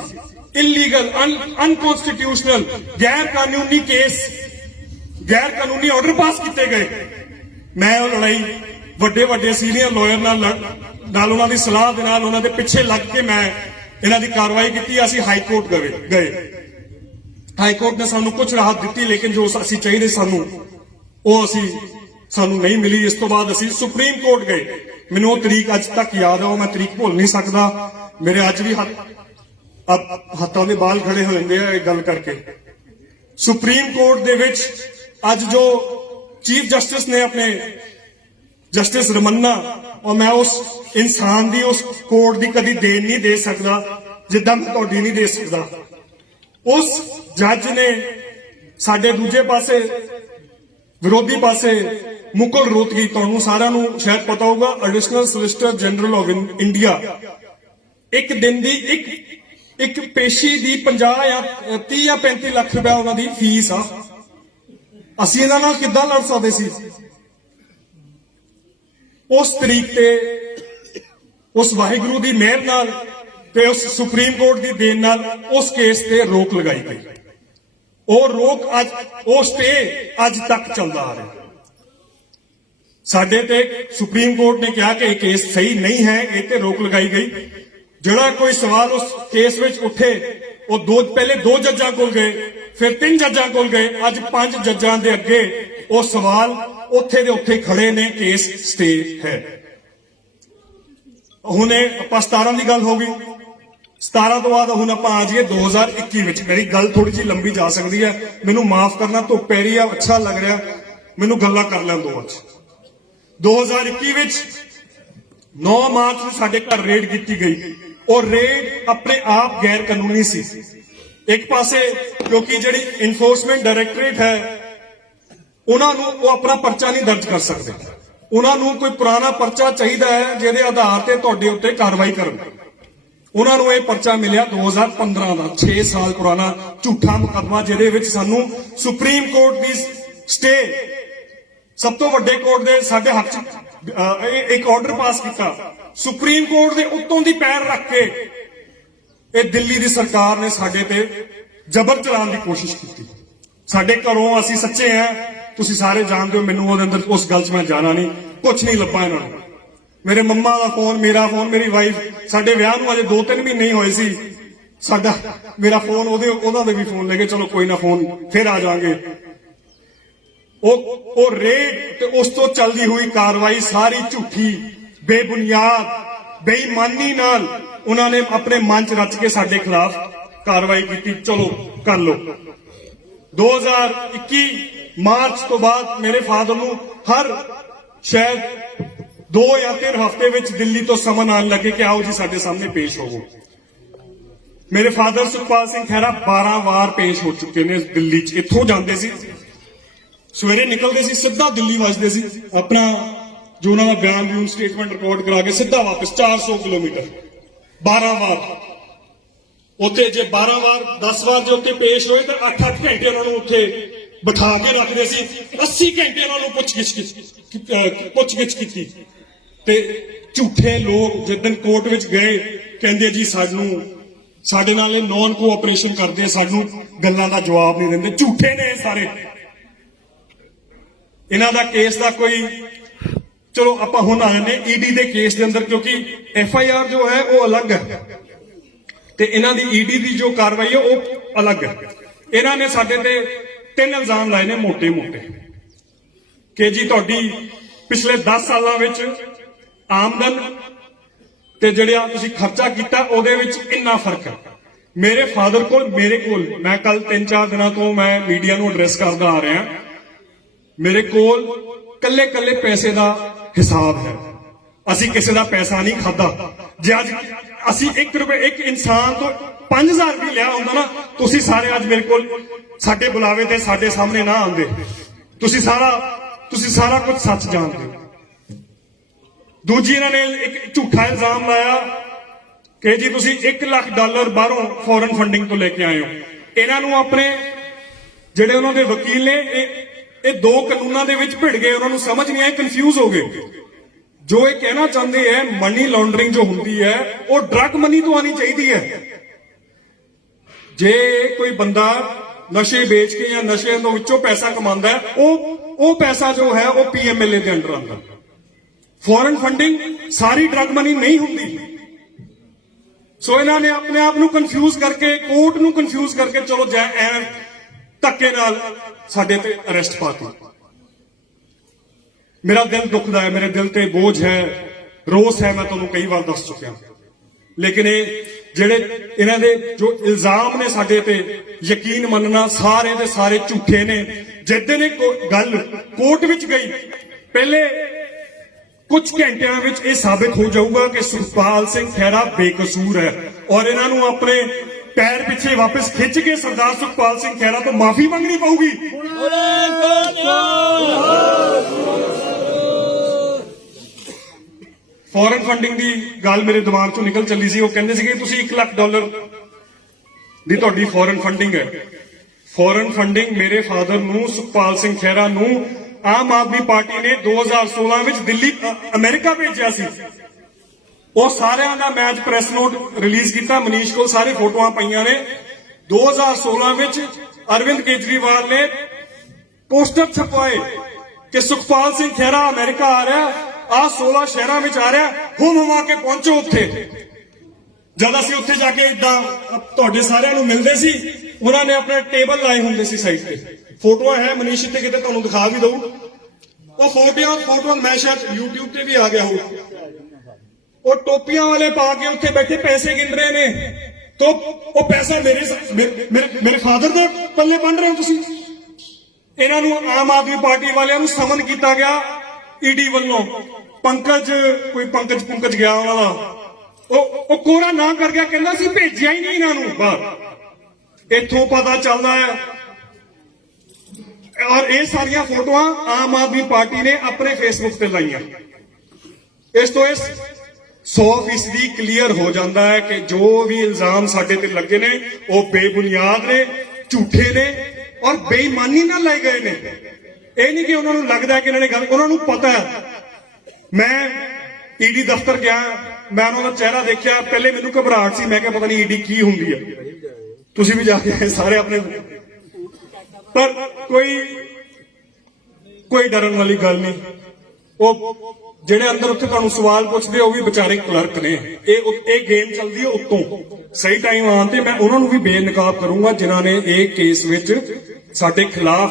ਇਲੀਗਲ, ਅਨਕਨਸਟੀਟਿਊਸ਼ਨਲ, ਗੈਰ ਕਾਨੂੰਨੀ ਕੇਸ, ਗੈਰ ਕਾਨੂੰਨੀ ਆਰਡਰ ਪਾਸ ਕੀਤੇ ਗਏ। ਮੈਂ ਉਹ ਲੜਾਈ ਵੱਡੇ ਸੀਨੀਅਰ ਲਾਇਰ ਨਾਲ ਉਹਨਾਂ ਦੀ ਸਲਾਹ ਦੇ ਨਾਲ ਉਹਨਾਂ ਦੇ ਪਿੱਛੇ ਲੱਗ ਕੇ ਮੈਂ ਇਹਨਾਂ ਦੀ ਕਾਰਵਾਈ ਕੀਤੀ। ਅਸੀਂ ਹਾਈ ਕੋਰਟ ਗਏ। ਹਾਈ ਕੋਰਟ ਨੇ ਸਾਨੂੰ ਕੁਝ ਰਾਹਤ ਦਿੱਤੀ ਲੇਕਿਨ ਜੋ ਅਸੀਂ ਚਾਹੀਦੇ ਸਾਨੂੰ ਉਹ ਸਾਨੂੰ ਨਹੀਂ ਮਿਲੀ। ਇਸ ਤੋਂ ਬਾਅਦ ਅਸੀਂ ਸੁਪਰੀਮ ਕੋਰਟ ਗਏ। ਮੈਨੂੰ ਉਹ ਤਰੀਕ ਅੱਜ ਤੱਕ ਯਾਦ ਆ, ਉਹ ਮੈਂ ਤਰੀਕ ਭੁੱਲ ਨਹੀਂ ਸਕਦਾ। ਮੇਰੇ ਅੱਜ ਵੀ ਹੱਥਾਂ ਦੇ ਬਾਲ ਖੜੇ ਹੋ ਜਾਂਦੇ ਆ ਇਹ ਗੱਲ ਕਰਕੇ। ਸੁਪਰੀਮ ਕੋਰਟ ਦੇ ਵਿੱਚ ਅੱਜ ਜੋ ਚੀਫ ਜਸਟਿਸ ਨੇ ਆਪਣੇ ਜਸਟਿਸ ਰਮन्ना, और मैं उस इंसान दी उस कोर्ट दी कदी देन नहीं दे सकता जिद्दां मैं तुहाडी नहीं दे सकता। उस जज ने साडे दूजे पासे विरोधी पासे मुकुल रोहतगी, तुहानूं सारिआं नूं शायद पता होगा, additional solicitor general of India, एक दिन दी एक पेशी दी 50 या 30 या 35 ਲੱਖ ਰੁਪਏ ਉਹਨਾਂ ਦੀ ਫੀਸ ਆ। ਅਸੀਂ ਇਹਨਾਂ ਨਾਲ ਕਿੱਦਾਂ ਲੜ ਸਕਦੇ ਸੀ? ਉਸ ਤਰੀਕ ਤੇ ਉਸ ਵਾਹਿਗੁਰੂ ਦੀ ਮਿਹਰ ਨਾਲ ਤੇ ਉਸ ਸੁਪਰੀਮ ਕੋਰਟ ਦੀ ਦੇਣ ਨਾਲ ਉਸ ਕੇਸ ਤੇ ਰੋਕ ਲਗਾਈ ਗਈ। ਉਹ ਰੋਕ ਅੱਜ ਉਹ ਸਟੇ ਅੱਜ ਤੱਕ ਚੱਲਦਾ ਆ ਰਿਹਾ। ਸਾਡੇ ਤੇ ਸੁਪਰੀਮ ਕੋਰਟ ਨੇ ਕਿਹਾ ਕਿ ਇਹ ਕੇਸ ਸਹੀ ਨਹੀਂ ਹੈ, ਇਹ ਤੇ ਰੋਕ ਲਗਾਈ ਗਈ। ਜਿਹੜਾ ਕੋਈ ਸਵਾਲ ਉਸ ਕੇਸ ਵਿੱਚ ਉੱਠੇ ਉਹ ਪਹਿਲੇ 2 ਜੱਜਾਂ ਕੋਲ ਗਏ, ਫਿਰ 3 ਜੱਜਾਂ ਕੋਲ ਗਏ, ਅੱਜ 5 ਜੱਜਾਂ ਦੇ ਅੱਗੇ ਉਹ ਸਵਾਲ ਉੱਥੇ ਦੇ ਉੱਥੇ ਖੜੇ ਨੇ। ਕੇਸ ਸਟੇ ਹੈ। ਹੁਣ ਆਪਾਂ 17 ਦੀ ਗੱਲ ਹੋ ਗਈ। 17 ਤੋਂ ਬਾਅਦ ਹੁਣ ਆਪਾਂ ਆ ਜਾਈਏ 2021 ਵਿੱਚ। ਮੇਰੀ ਗੱਲ ਥੋੜੀ ਜਿਹੀ ਲੰਬੀ ਜਾ ਸਕਦੀ ਹੈ, ਮੈਨੂੰ ਮਾਫ ਕਰਨਾ, ਧੁੱਪ ਪੈ ਰਹੀ ਆ, ਅੱਛਾ ਲੱਗ ਰਿਹਾ, ਮੈਨੂੰ ਗੱਲਾਂ ਕਰ ਲੈਣ ਦਿਓ ਅੱਜ। 2021 ਵਿੱਚ 9 ਮਾਰਚ ਨੂੰ ਸਾਡੇ ਘਰ ਰੇਡ ਕੀਤੀ ਗਈ। ਉਹ ਰੇਡ ਆਪਣੇ ਆਪ ਗੈਰ ਕਾਨੂੰਨੀ ਸੀ। ਇੱਕ ਪਾਸੇ ਕਿਉਂਕਿ ਜਿਹੜੀ ਇਨਫੋਰਸਮੈਂਟ ਡਾਇਰੈਕਟੋਰੇਟ ਹੈ ਉਹਨਾਂ ਨੂੰ ਉਹ ਆਪਣਾ ਪਰਚਾ ਨਹੀਂ ਦਰਜ ਕਰ ਸਕਦੇ। ਉਹਨਾਂ ਨੂੰ ਕੋਈ ਪੁਰਾਣਾ ਪਰਚਾ ਚਾਹੀਦਾ ਹੈ ਜਿਹਦੇ ਆਧਾਰ ਤੇ ਤੁਹਾਡੇ ਉੱਤੇ ਕਾਰਵਾਈ ਕਰਨ। ਉਹਨਾਂ ਨੂੰ ਇਹ ਪਰਚਾ ਮਿਲਿਆ 2015 ਦਾ, 6 ਸਾਲ ਪੁਰਾਣਾ ਝੂਠਾ ਮੁਕੱਦਮਾ, ਜਿਹਦੇ ਵਿੱਚ ਸਾਨੂੰ ਸੁਪਰੀਮ ਕੋਰਟ ਦੀ ਸਟੇ, ਸਭ ਤੋਂ ਵੱਡੇ ਕੋਰਟ ਦੇ ਸਾਡੇ ਹੱਕ 'ਚ ਇੱਕ ਆਰਡਰ ਪਾਸ ਕੀਤਾ। ਸੁਪਰੀਮ ਕੋਰਟ ਦੇ ਉੱਤੋਂ ਦੀ ਪੈਰ ਰੱਖ ਕੇ ਇਹ ਦਿੱਲੀ ਦੀ ਸਰਕਾਰ ਨੇ ਸਾਡੇ ਤੇ ਜ਼ਬਰ ਚਲਾਉਣ ਦੀ ਕੋਸ਼ਿਸ਼ ਕੀਤੀ। ਸਾਡੇ ਘਰੋਂ ਅਸੀਂ ਸੱਚੇ ਆ, ਤੁਸੀਂ ਸਾਰੇ ਜਾਣਦੇ ਹੋ। ਮੈਨੂੰ ਉਹਦੇ ਅੰਦਰ ਉਸ ਗੱਲ 'ਚ ਮੈਂ ਜਾਣਾ ਨਹੀਂ, ਕੁਝ ਨਹੀਂ ਲੱਭਾ ਇਹਨਾਂ ਨੂੰ। ਮੇਰੇ ਮੰਮਾ ਦਾ ਫੋਨ, ਮੇਰਾ ਫੋਨ, ਮੇਰੀ ਵਾਈਫ, ਸਾਡੇ ਵਿਆਹ ਨੂੰ ਅਜੇ 2-3 ਮਹੀਨੇ ਹੀ ਹੋਏ ਸੀ। ਮੇਰਾ ਫੋਨ, ਉਹਨਾਂ ਦੇ ਵੀ ਫੋਨ ਲੈ ਕੇ, ਚਲੋ ਕੋਈ ਨਾ, ਫੋਨ ਫਿਰ ਆ ਜਾਵਾਂਗੇ। ਉਹ ਰੇਡ ਤੇ ਉਸ ਤੋਂ ਚੱਲਦੀ ਹੋਈ ਕਾਰਵਾਈ ਸਾਰੀ ਝੂਠੀ, ਬੇਬੁਨਿਆਦ, ਬੇਈਮਾਨੀ ਨਾਲ ਉਹਨਾਂ ਨੇ ਆਪਣੇ ਮਨ ਚ ਰਚ ਕੇ ਸਾਡੇ ਖਿਲਾਫ ਕਾਰਵਾਈ ਕੀਤੀ। ਚਲੋ ਕਰ ਲਓ। 2021 ਮਾਰਚ ਤੋਂ ਬਾਅਦ ਮੇਰੇ ਫਾਦਰ ਨੂੰ ਹਰ ਸ਼ਾਇਦ 2 ਜਾਂ 3 ਹਫ਼ਤੇ ਵਿੱਚ ਦਿੱਲੀ ਤੋਂ ਸਮਨ ਆਉਣ ਲੱਗੇ ਕਿ ਆਓ ਜੀ ਸਾਡੇ ਸਾਹਮਣੇ ਪੇਸ਼ ਹੋਵੋ। ਮੇਰੇ ਫਾਦਰ ਸੁਖਪਾਲ ਸਿੰਘ ਖਹਿਰਾ 12 ਵਾਰ ਪੇਸ਼ ਹੋ ਚੁੱਕੇ ਨੇ ਦਿੱਲੀ 'ਚ। ਇੱਥੋਂ ਜਾਂਦੇ ਸੀ, ਸਵੇਰੇ ਨਿਕਲਦੇ ਸੀ, ਸਿੱਧਾ ਦਿੱਲੀ ਵੱਜਦੇ ਸੀ, ਆਪਣਾ ਜੋ ਉਹਨਾਂ ਦਾ ਬਿਆਨ ਸਟੇਟਮੈਂਟ ਰਿਕਾਰਡ ਕਰਾ ਕੇ ਸਿੱਧਾ ਵਾਪਸ 400 ਕਿਲੋਮੀਟਰ 12 ਵਾਰ ਉੱਥੇ। ਜੇ 12 ਵਾਰ 10 ਵਾਰ ਜੇ ਉੱਥੇ ਪੇਸ਼ ਹੋਏ ਤਾਂ 8-8 ਘੰਟੇ ਉਹਨਾਂ ਨੂੰ ਉੱਥੇ ਬਿਠਾ ਕੇ ਰੱਖਦੇ ਸੀ। 80 ਘੰਟੇ ਉਹਨਾਂ ਨੂੰ ਪੁੱਛਗਿੱਛ ਕੀਤੀ। ਤੇ ਝੂਠੇ ਲੋਕ ਜਿੱਦਣ ਕੋਰਟ ਵਿੱਚ ਗਏ ਕਹਿੰਦੇ ਜੀ ਸਾਡੇ ਨਾਲ ਇਹ ਨੌਨ ਕੋਆਪਰੇਸ਼ਨ ਕਰਦੇ ਆ, ਸਾਨੂੰ ਗੱਲਾਂ ਦਾ ਜਵਾਬ ਨਹੀਂ ਦਿੰਦੇ। ਝੂਠੇ ਨੇ ਸਾਰੇ। ਇਹਨਾਂ ਦਾ ਕੇਸ ਦਾ ਕੋਈ, ਚਲੋ ਆਪਾਂ ਹੁਣ ਆ ਜਾਂਦੇ ਈਡੀ ਦੇ ਕੇਸ ਦੇ ਅੰਦਰ, ਕਿਉਂਕਿ FIR ਜੋ ਹੈ ਉਹ ਅਲੱਗ ਹੈ ਤੇ ਇਹਨਾਂ ਦੀ ਈਡੀ ਦੀ ਜੋ ਕਾਰਵਾਈ ਹੈ ਉਹ ਅਲੱਗ ਹੈ। ਇਹਨਾਂ ਨੇ ਸਾਡੇ ਤੇ 3 ਇਲਜ਼ਾਮ ਲਾਏ ਨੇ ਮੋٹے ਕਿ ਜੀ ਤੁਹਾਡੀ ਪਿਛਲੇ 10 ਸਾਲਾਂ ਵਿੱਚ ਆਮਦਨ ਤੇ ਜਿਹੜਾ ਤੁਸੀਂ ਖਰਚਾ ਕੀਤਾ ਉਹਦੇ ਵਿੱਚ ਇੰਨਾ ਫਰਕ ਹੈ। ਮੇਰੇ ਫਾਦਰ ਕੋਲ, ਮੈਂ ਕੱਲ 3-4 ਦਿਨਾਂ ਤੋਂ ਮੈਂ ਮੀਡੀਆ ਨੂੰ ਐਡਰੈਸ ਕਰਦਾ ਆ ਰਿਹਾ, ਮੇਰੇ ਕੋਲ ਕੱਲੇ ਪੈਸੇ ਦਾ ਹਿਸਾਬ ਹੈ। ਅਸੀਂ ਕਿਸੇ ਦਾ ਪੈਸਾ ਨਹੀਂ ਖਾਦਾ। ਜੇ ਅੱਜ ਅਸੀਂ 1 ਰੁਪਏ ਇੱਕ ਇਨਸਾਨ ਤੋਂ 5000 ਵੀ ਲਿਆ ਹੁੰਦਾ ਨਾ, ਤੁਸੀਂ ਸਾਰੇ ਅੱਜ ਮੇਰੇ ਕੋਲ ਸਾਡੇ ਬੁਲਾਵੇ ਤੇ ਸਾਡੇ ਸਾਹਮਣੇ ਨਾ ਆਉਂਦੇ। ਤੁਸੀਂ ਸਾਰਾ ਕੁਝ ਸੱਚ ਜਾਣਦੇ ਹੋ। ਦੂਜੀ ਇਹਨਾਂ ਨੇ ਇੱਕ ਝੂਠਾ ਇਲਜ਼ਾਮ ਲਾਇਆ ਕਿ ਜੀ ਤੁਸੀਂ $1 ਲੱਖ ਬਾਹਰੋਂ ਫੋਰਨ ਫੰਡਿੰਗ ਤੋਂ ਲੈ ਕੇ ਆਏ ਹੋ। ਇਹਨਾਂ ਨੂੰ ਆਪਣੇ ਜਿਹੜੇ ਉਹਨਾਂ ਦੇ ਵਕੀਲ ਨੇ ਇਹ 2 ਕਾਨੂੰਨਾਂ ਦੇ ਵਿੱਚ ਭਿੜ ਗਏ, ਉਹਨਾਂ ਨੂੰ ਸਮਝ ਨਹੀਂ ਆਈ, ਕਨਫਿਊਜ਼ ਹੋ ਗਏ। ਜੋ ਇਹ ਕਹਿਣਾ ਚਾਹੁੰਦੇ ਹੈ ਮਨੀ ਲਾਂਡਰਿੰਗ ਜੋ ਹੁੰਦੀ ਹੈ ਉਹ ਡਰਗ ਮਨੀ ਤੋਂ ਆਣੀ ਚਾਹੀਦੀ ਹੈ। ਜੇ ਕੋਈ ਬੰਦਾ ਨਸ਼ੇ ਵੇਚ ਕੇ ਜਾਂ ਨਸ਼ਿਆਂ ਦੇ ਵਿੱਚੋਂ ਪੈਸਾ ਕਮਾਉਂਦਾ ਹੈ, ਉਹ ਪੈਸਾ ਜੋ ਹੈ ਉਹ PMLA ਦੇ ਅੰਡਰ ਆਉਂਦਾ। ਫੋਰਨ ਫੰਡਿੰਗ ਸਾਰੀ ਡਰਗ ਮਨੀ ਨਹੀਂ ਹੁੰਦੀ। ਸੋ ਇਹਨਾਂ ਨੇ ਆਪਣੇ ਆਪ ਨੂੰ ਕਨਫਿਊਜ਼ ਕਰਕੇ, ਕੋਰਟ ਨੂੰ ਕਨਫਿਊਜ਼ ਕਰਕੇ, ਚਲੋ ਐ ਧੱਕੇ ਨਾਲ ਸਾਡੇ ਤੇ ਅਰੈਸਟ ਪਾਤੀ। ਮੇਰਾ ਦਿਲ ਦੁਖਦਾ ਹੈ, ਮੇਰੇ ਦਿਲ ਤੇ ਬੋਝ ਹੈ, ਰੋਸ ਹੈ, ਮੈਂ ਤੁਹਾਨੂੰ ਕਈ ਵਾਰ ਦੱਸ ਚੁੱਕਿਆ। ਲੇਕਿਨ ਇਹ ਜਿਹੜੇ ਇਹਨਾਂ ਦੇ ਜੋ ਇਲਜ਼ਾਮ ਨੇ ਸਾਡੇ ਤੇ, ਯਕੀਨ ਮੰਨਣਾ ਸਾਰੇ ਦੇ ਸਾਰੇ ਝੂਠੇ ਨੇ। ਜਿੱਦਾਂ ਨੇ ਗੱਲ ਕੋਰਟ ਵਿੱਚ ਗਈ, ਪਹਿਲੇ ਕੁਝ ਘੰਟਿਆਂ ਵਿੱਚ ਇਹ ਸਾਬਿਤ ਹੋ ਜਾਊਗਾ ਕਿ ਸੁਖਪਾਲ ਸਿੰਘ ਖਹਿਰਾ ਬੇਕਸੂਰ ਹੈ ਔਰ ਇਹਨਾਂ ਨੂੰ ਆਪਣੇ ਪੈਰ ਪਿੱਛੇ ਵਾਪਸ ਖਿੱਚ ਕੇ ਸਰਦਾਰ ਸੁਖਪਾਲ ਸਿੰਘ ਖਹਿਰਾ ਤੋਂ ਮਾਫੀ ਮੰਗਣੀ ਪਊਗੀ। ਫੋਰਨ ਫੰਡਿੰਗ ਦੀ ਗੱਲ ਮੇਰੇ ਦਿਮਾਗ ਚੋਂ ਨਿਕਲ ਚੱਲੀ ਸੀ। ਉਹ ਕਹਿੰਦੇ ਸੀਗੇ ਤੁਸੀਂ $1 ਲੱਖ ਦੀ ਤੁਹਾਡੀ ਫੋਰਨ ਫੰਡਿੰਗ ਹੈ। ਫੋਰਨ ਫੰਡਿੰਗ ਮੇਰੇ ਫਾਦਰ ਨੂੰ, ਸੁਖਪਾਲ ਸਿੰਘ ਖਹਿਰਾ ਨੂੰ, ਆਮ ਆਦਮੀ ਪਾਰਟੀ ਨੇ 2016 ਵਿੱਚ ਦਿੱਲੀ ਅਮਰੀਕਾ ਭੇਜਿਆ ਸੀ। ਉਹ ਸਾਰਿਆਂ ਦਾ ਮੈਂ ਅੱਜ ਪ੍ਰੈਸ ਨੋਟ ਰਿਲੀਜ਼ ਕੀਤਾ, ਮਨੀਸ਼ ਕੋਲ ਸਾਰੇ ਫੋਟੋਆਂ ਪਈਆਂ ਨੇ। 2016 ਵਿੱਚ ਅਰਵਿੰਦ ਕੇਜਰੀਵਾਲ ਨੇ ਪੋਸਟਰ ਛਪਵਾਏ ਕਿ ਸੁਖਪਾਲ ਸਿੰਘ ਖਹਿਰਾ ਅਮਰੀਕਾ ਆ ਰਿਹਾ, ਆਹ 16 ਸ਼ਹਿਰਾਂ ਵਿੱਚ ਆ ਰਿਹਾ, ਹੁਮ ਕੇ ਪਹੁੰਚੋ ਉੱਥੇ। ਜਦ ਅਸੀਂ ਉੱਥੇ ਜਾ ਕੇ ਇਦਾਂ ਤੁਹਾਡੇ ਸਾਰਿਆਂ ਨੂੰ ਮਿਲਦੇ ਸੀ, ਉਹਨਾਂ ਨੇ ਆਪਣੇ ਟੇਬਲ ਲਾਏ ਹੁੰਦੇ ਸੀ ਸਾਈਡ ਤੇ। ਫੋਟੋਆਂ ਹੈ ਮਨੀਸ਼ ਤੇ, ਕਿਤੇ ਤੁਹਾਨੂੰ ਦਿਖਾ ਵੀ ਦਊ। ਉਹ ਫੋਟੋਆਂ ਮੈਂ ਸ਼ਾਇਦ YouTube ਤੇ ਵੀ ਆ ਗਿਆ ਹੋਊ। ਉਹ ਟੋਪੀਆਂ ਵਾਲੇ ਪਾ ਕੇ ਉੱਥੇ ਬੈਠੇ ਪੈਸੇ ਗਿਣ ਰਹੇ ਨੇ। तो ਉਹ ਪੈਸਾ ਮੇਰੇ ਫਾਦਰ ਦੇ ਪੱਲੇ ਬੰਨ ਰਹੇ ਹੋ ਤੁਸੀਂ। ਇਹਨਾਂ ਨੂੰ ਆਮ ਆਦਮੀ ਪਾਰਟੀ ਵਾਲਿਆਂ ਨੂੰ ਸਮਨ ਕੀਤਾ ਗਿਆ ਈਡੀ ਵੱਲੋਂ। ਪੰਕਜ ਗਿਆ ਉਹਨਾਂ ਦਾ, ਉਹ ਕੋਰਾ ਨਾ ਕਰ ਗਿਆ, ਕਹਿੰਦਾ ਸੀ ਭੇਜਿਆ ਹੀ ਨਹੀਂ ਇਹਨਾਂ ਨੂੰ ਬਾਹਰ। ਇੱਥੋਂ ਪਤਾ ਚੱਲਦਾ ਹੈ। ਔਰ ਇਹ ਸਾਰੀਆਂ ਫੋਟੋਆਂ ਆਮ ਆਦਮੀ ਪਾਰਟੀ ਨੇ ਆਪਣੇ ਫੇਸਬੁੱਕ ਤੇ ਲਾਈਆਂ। ਇਸ ਤੋਂ 100% ਕਲੀਅਰ ਹੋ ਜਾਂਦਾ ਹੈ ਕਿ ਜੋ ਵੀ ਇਲਜ਼ਾਮ ਸਾਡੇ ਤੇ ਲੱਗੇ ਨੇ ਉਹ ਬੇਬੁਨਿਆਦ ਨੇ, ਝੂਠੇ ਨੇ ਔਰ ਬੇਈਮਾਨੀ ਨਾਲ ਲਾਏ ਗਏ ਨੇ। ਇਹ ਨਹੀਂ ਕਿ ਉਹਨਾਂ ਨੂੰ ਲੱਗਦਾ ਕਿ ਇਹਨਾਂ ਨੇ ਗੱਲ, ਉਹਨਾਂ ਨੂੰ ਪਤਾ ਹੈ। ਮੈਂ ਈਡੀ ਦਫ਼ਤਰ ਗਿਆ, ਮੈਂ ਉਹਨਾਂ ਦਾ ਚਿਹਰਾ ਦੇਖਿਆ, ਪਹਿਲੇ ਮੈਨੂੰ ਘਬਰਾਹਟ ਸੀ, ਮੈਂ ਕਿਹਾ ਪਤਾ ਨਹੀਂ ਈਡੀ ਕੀ ਹੁੰਦੀ ਹੈ। ਤੁਸੀਂ ਵੀ ਜਾ ਕੇ ਸਾਰੇ ਆਪਣੇ, ਪਰ ਕੋਈ ਡਰਨ ਵਾਲੀ ਗੱਲ ਨਹੀਂ। ਉਹ ਜਿਹੜੇ ਅੰਦਰ ਉੱਥੇ ਤੁਹਾਨੂੰ ਸਵਾਲ ਪੁੱਛਦੇ ਉਹ ਵੀ ਵਿਚਾਰੇ ਕਲਰਕ ਨੇ। ਇਹ ਗੇਮ ਚੱਲਦੀ ਹੈ ਉੱਤੋਂ। ਸਹੀ ਟਾਈਮ ਆਉਣ ਤੇ ਮੈਂ ਉਹਨਾਂ ਨੂੰ ਵੀ ਬੇਨਕਾਬ ਕਰੂੰਗਾ ਜਿਨ੍ਹਾਂ ਨੇ ਇਹ ਕੇਸ ਵਿੱਚ ਸਾਡੇ ਖਿਲਾਫ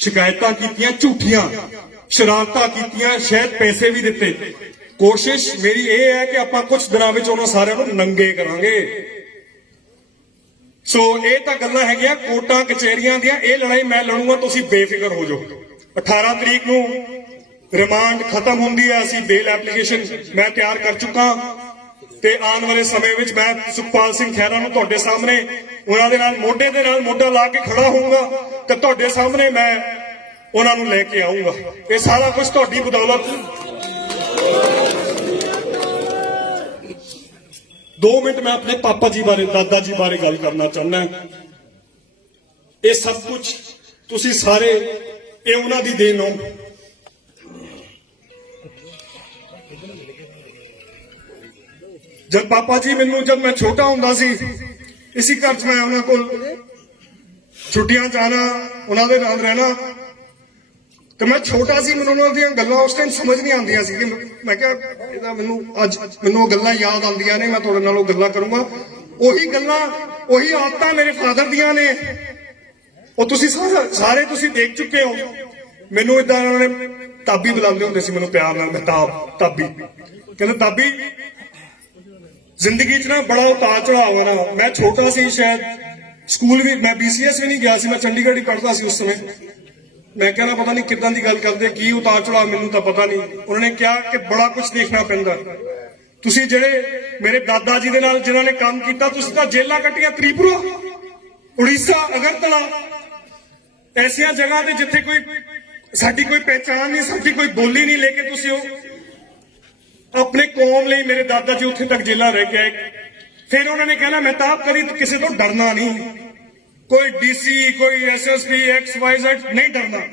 शिकायतां कीतियां झूठियां, शरारतां कीतियां, शायद पैसे भी दिते। कोशिश मेरी ये है कि आपां कुछ दिनां विच उन्हां सारिआं नूं नंगे करांगे। सो ये तां गल्लां हैगियां कोर्टां कचहरियां दियां। ये लड़ाई मैं लड़ूंगा, तुसीं बेफिक्र हो जाओ। 18 तरीक नूं रिमांड खत्म होंदी है, असीं बेल एप्लीकेशन मैं तैयार कर चुका ते आने वाले समय विच मैं सुखपाल सिंह खैरा नूं तुहाडे सामने उन्हां दे नाल मोढे दे नाल मोढा ला के खड़ा होऊंगा ते तुहाडे सामने मैं उन्हां नूं लैके आऊंगा। ये सारा कुछ तुहाडी बदौलत। 2 मिनट मैं अपने पापा जी बारे, दादा जी बारे गल करना चाहना। ये सब कुछ तुसी सारे ये उन्हां दी देन हो। जब पापा जी मैनू, जब मैं छोटा हुंदा सी, इसी घर च मैं उन्हां कोल छुट्टियां जाना, उन्हां दे नाल रहना, तो मैं छोटा सी, मैनूं उन्हां दीयां गल्लां उस टाइम समझ नहीं आंदियां सी। मैं क्या इहदा मैनूं अज मैनूं गल्लां याद आंदियां ने, मैं तुहाडे नाल ओह गल्लां करूंगा। ओही गल्लां, ओही आदतां मेरे फादर दियां ने, ਉਹ ਤੁਸੀਂ ਸਾਰੇ ਤੁਸੀਂ ਦੇਖ ਚੁੱਕੇ ਹੋ। ਮੈਨੂੰ ਇਦਾਂ ਉਹਨਾਂ ਨੇ ਤਾਬੀ ਬੁਲਾਉਂਦੇ ਹੁੰਦੇ ਸੀ, ਮੈਨੂੰ ਪਿਆਰ ਨਾਲ ਮਹਿਤਾਬ ਤਾਬੀ ਕਹਿੰਦੇ। ਤਾਬੀ ਜ਼ਿੰਦਗੀ 'ਚ ਨਾ ਬੜਾ ਉਤਾਰ ਚੜਾਅ ਆ ਨਾ। ਮੈਂ ਛੋਟਾ ਸੀ, ਸ਼ਾਇਦ ਸਕੂਲ ਵੀ ਮੈਂ BCS ਵੀ ਨਹੀਂ ਗਿਆ ਸੀ, ਮੈਂ ਚੰਡੀਗੜ੍ਹ ਹੀ ਪੜ੍ਹਦਾ ਸੀ ਉਸ ਸਮੇਂ। ਮੈਂ ਕਹਿੰਦਾ ਪਤਾ ਨਹੀਂ ਕਿੱਦਾਂ ਦੀ ਗੱਲ ਕਰਦੇ, ਕੀ ਉਤਾਰ ਚੜਾਅ ਮੈਨੂੰ ਤਾਂ ਪਤਾ ਨਹੀਂ। ਉਹਨਾਂ ਨੇ ਕਿਹਾ ਕਿ ਬੜਾ ਕੁਝ ਦੇਖਣਾ ਪੈਂਦਾ। ਤੁਸੀਂ ਜਿਹੜੇ ਮੇਰੇ ਦਾਦਾ ਜੀ ਦੇ ਨਾਲ ਜਿਨ੍ਹਾਂ ਨੇ ਕੰਮ ਕੀਤਾ, ਤੁਸੀਂ ਤਾਂ ਜੇਲਾਂ ਕੱਟੀਆਂ, ਤ੍ਰਿਪੁਰਾ, ਉੜੀਸਾ, ਅਗਰਤਲਾ, ऐसिया जगह ते जिथे कोई साडी कोई पहचान नहीं, साडी कोई बोली नहीं, लेके तुसी अपने कौम लई मेरे दादा जी उत्थे तक जेला रह के आए। फिर उन्होंने कहना मेहताब करी किसी तो डरना नहीं, कोई DC, कोई SSP, XYZ नहीं डरना।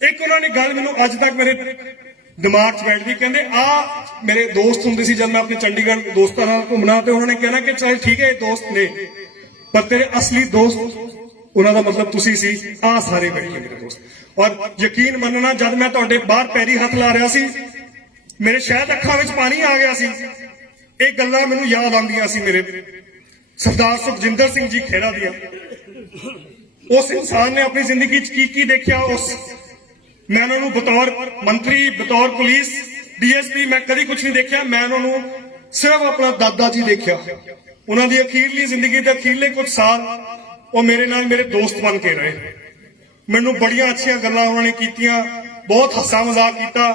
एक उन्होंने गल मैनूं अज तक मेरे दिमाग च बैठदी। कहंदे आ मेरे दोस्त हुंदे सी, जब मैं अपने चंडीगढ़ दोस्तां नाल घूमना, ते उन्होंने कहना कि चल ठीक है दोस्त ने, पर तेरे असली दोस्त उन्होंने मतलब तुसी सी। आ सारे बैठे मेरे दोस्त। और यकीन मनना, जब मैं तुहाडे बाहर पैरी हथ ला रहा सी, मेरे शायद अखां विच पानी आ गया सी। ये गल्लां मैनूं याद आंदियां सी मेरे सरदार सुखजिंदर सिंह जी खेड़ा दियां। उस इंसान ने अपनी जिंदगी च की देखिया। उस मैं उन्होंने बतौर मंत्री, बतौर पुलिस DSP मैं कभी कुछ नहीं देखा। मैं उन्होंने सिर्फ अपना दादा जी देखा। उन्हों की अखीरली जिंदगी के अखीरले कुछ साल वो मेरे नाल मेरे दोस्त बन के रहे। मैनू बड़ियां अच्छियां गल्लां उन्होंने कीतियां, बहुत हस्सा मजाक किया।